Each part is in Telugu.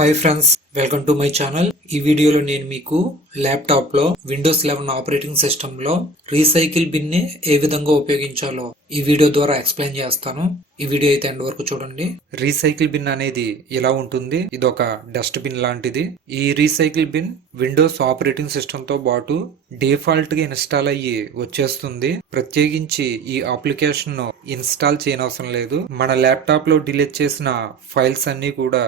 Hi friends, welcome to my channel. ఈ వీడియోలో నేను మీకు ల్యాప్టాప్ లో విండోస్ 11 ఆపరేటింగ్ సిస్టమ్ లో రీసైకిల్ బిన్ ని ఏ విధంగా ఉపయోగించాలో ఈ వీడియో ద్వారా ఎక్స్ప్లెయిన్ చేస్తాను. ఈ వీడియో అయితే ఎండ్ వరకు చూడండి. రీసైకిల్ బిన్ అనేది ఇలా ఉంటుంది. ఇది ఒక డస్ట్ బిన్ లాంటిది. ఈ recycle bin Windows operating system తో పాటు డిఫాల్ట్ గా ఇన్స్టాల్ అయ్యి వచ్చేస్తుంది. ప్రత్యేకించి ఈ అప్లికేషన్ ను ఇన్స్టాల్ చేయనవసరం లేదు. మన ల్యాప్టాప్ లో డిలీట్ చేసిన ఫైల్స్ అన్ని కూడా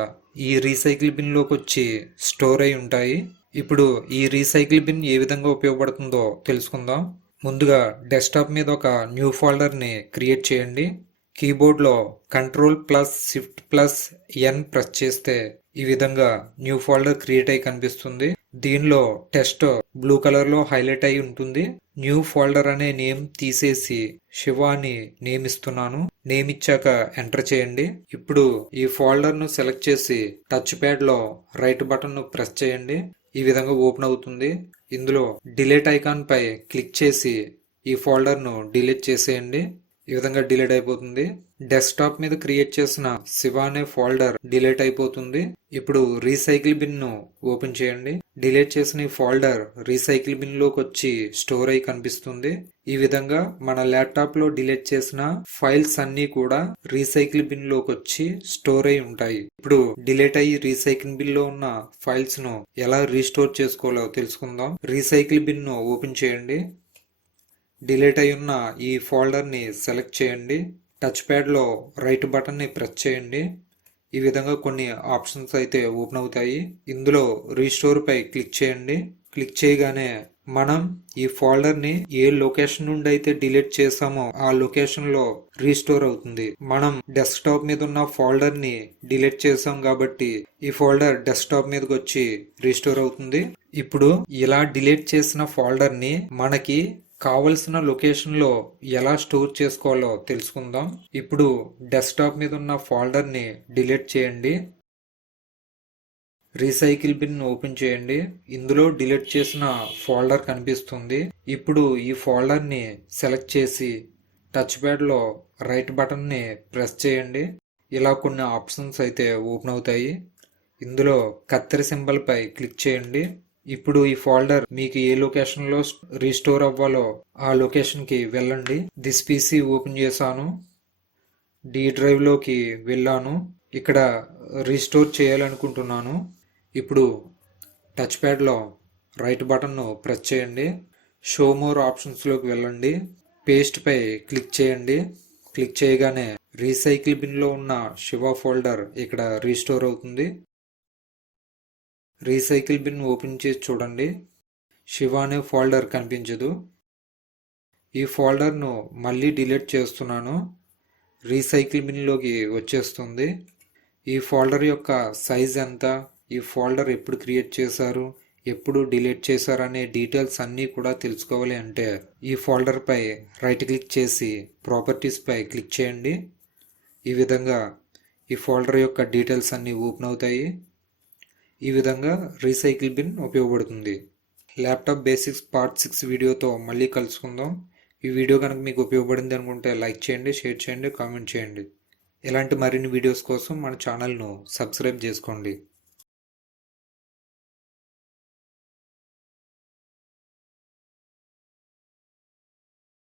ఈ రీసైకిల్ బిన్ లోకి వచ్చి స్టోర్ అయి ఉంటాయి. ఇప్పుడు ఈ రీసైకిల్ బిన్ ఏ విధంగా ఉపయోగపడుతుందో తెలుసుకుందాం. ముందుగా డెస్క్టాప్ మీద ఒక న్యూ ఫోల్డర్ ని క్రియేట్ చేయండి. కీబోర్డ్ లో Ctrl+Shift+N ప్రెస్ చేస్తే ఈ విధంగా న్యూ ఫోల్డర్ క్రియేట్ అయి కనిపిస్తుంది. దీనిలో టెస్ట్ బ్లూ కలర్ లో హైలైట్ అయి ఉంటుంది. న్యూ ఫోల్డర్ అనే నేమ్ తీసేసి శివ అని నేమ్ ఇస్తున్నాను. నేమ్ ఇచ్చాక ఎంటర్ చేయండి. ఇప్పుడు ఈ ఫోల్డర్ ను సెలెక్ట్ చేసి టచ్ ప్యాడ్ లో రైట్ బటన్ ను ప్రెస్ చేయండి. ఈ విధంగా ఓపెన్ అవుతుంది. ఇందులో డిలీట్ ఐకాన్ పై క్లిక్ చేసి ఈ ఫోల్డర్ ను డిలీట్ చేసేయండి. ఈ విధంగా డిలీట్ అయిపోతుంది. డెస్క్టాప్ మీద క్రియేట్ చేసిన శివ అనే ఫోల్డర్ డిలీట్ అయిపోతుంది. ఇప్పుడు రీసైకిల్ బిన్ ను ఓపెన్ చేయండి. డిలీట్ చేసిన ఈ ఫోల్డర్ రీసైకిల్ బిన్ లోకి వచ్చి స్టోర్ అయి కనిపిస్తుంది. ఈ విధంగా మన ల్యాప్టాప్ లో డిలీట్ చేసిన ఫైల్స్ అన్ని కూడా రీసైకిల్ బిన్ లోకి వచ్చి స్టోర్ అయి ఉంటాయి. ఇప్పుడు డిలీట్ అయ్యి రీసైకిల్ బిన్ లో ఉన్న ఫైల్స్ ను ఎలా రీస్టోర్ చేసుకోవాలో తెలుసుకుందాం. రీసైకిల్ బిన్ ను ఓపెన్ చేయండి. డిలీట్ అయి ఉన్న ఈ ఫోల్డర్ ని సెలెక్ట్ చేయండి. టచ్ ప్యాడ్ లో రైట్ బటన్ ని ప్రెస్ చేయండి. ఈ విధంగా కొన్ని ఆప్షన్స్ అయితే ఓపెన్ అవుతాయి. ఇందులో రీస్టోర్ పై క్లిక్ చేయండి. క్లిక్ చేయగానే మనం ఈ ఫోల్డర్ ని ఏ లొకేషన్ నుండి అయితే డిలీట్ చేసామో ఆ లొకేషన్ లో రీస్టోర్ అవుతుంది. మనం డెస్క్టాప్ మీద ఉన్న ఫోల్డర్ ని డిలీట్ చేసాం కాబట్టి ఈ ఫోల్డర్ డెస్క్టాప్ మీదకి వచ్చి రీస్టోర్ అవుతుంది. ఇప్పుడు ఇలా డిలీట్ చేసిన ఫోల్డర్ ని మనకి కావలసిన లొకేషన్ లో ఎలా స్టోర్ చేసుకోవాలో తెలుసుకుందాం. ఇప్పుడు డెస్క్టాప్ మీద ఉన్న ఫోల్డర్ ని డిలీట్ చేయండి. రీసైకిల్ బిన్ ఓపెన్ చేయండి. ఇందులో డిలీట్ చేసిన ఫోల్డర్ కనిపిస్తుంది. ఇప్పుడు ఈ ఫోల్డర్ ని సెలెక్ట్ చేసి టచ్ ప్యాడ్ లో రైట్ బటన్ ని ప్రెస్ చేయండి. ఇలా కొన్ని ఆప్షన్స్ అయితే ఓపెన్ అవుతాయి. ఇందులో కత్తెర సింబల్ పై క్లిక్ చేయండి. ఇప్పుడు ఈ ఫోల్డర్ మీకు ఏ లొకేషన్ లో రీస్టోర్ అవ్వాలో ఆ లొకేషన్ కి వెళ్ళండి. దిస్ పీసీ ఓపెన్ చేశాను. డి డ్రైవ్ లోకి వెళ్ళాను. ఇక్కడ రీస్టోర్ చేయాలనుకుంటున్నాను. ఇప్పుడు టచ్ ప్యాడ్ లో రైట్ బటన్ ను ప్రెస్ చేయండి. షో మోర్ ఆప్షన్స్ లోకి వెళ్ళండి. పేస్ట్ పై క్లిక్ చేయండి. క్లిక్ చేయగానే రీసైకిల్ బిన్ లో ఉన్న శివ ఫోల్డర్ ఇక్కడ రీస్టోర్ అవుతుంది. రీసైకిల్ బిన్ ఓపెన్ చేసి చూడండి. శివ అనే ఫోల్డర్ కనిపించదు. ఈ ఫోల్డర్ను మళ్ళీ డిలీట్ చేస్తున్నాను. రీసైకిల్ బిన్లోకి వచ్చేస్తుంది. ఈ ఫోల్డర్ యొక్క సైజ్ ఎంత, ఈ ఫోల్డర్ ఎప్పుడు క్రియేట్ చేశారు, ఎప్పుడు డిలీట్ చేశారు అనే డీటెయిల్స్ అన్నీ కూడా తెలుసుకోవాలి అంటే ఈ ఫోల్డర్ పై రైట్ క్లిక్ చేసి ప్రాపర్టీస్ పై క్లిక్ చేయండి. ఈ విధంగా ఈ ఫోల్డర్ యొక్క డీటెయిల్స్ అన్నీ ఓపెన్ అవుతాయి. ఈ విధంగా రీసైకిల్ బిన్ ఉపయోగపడుతుంది. ల్యాప్టాప్ బేసిక్స్ పార్ట్ 6 వీడియోతో మళ్ళీ కలుసుకుందాం. ఈ వీడియో కనుక మీకు ఉపయోగపడింది అనుకుంటే లైక్ చేయండి, షేర్ చేయండి, కామెంట్ చేయండి. ఇలాంటి మరిన్ని వీడియోస్ కోసం మన ఛానల్ను సబ్స్క్రైబ్ చేసుకోండి.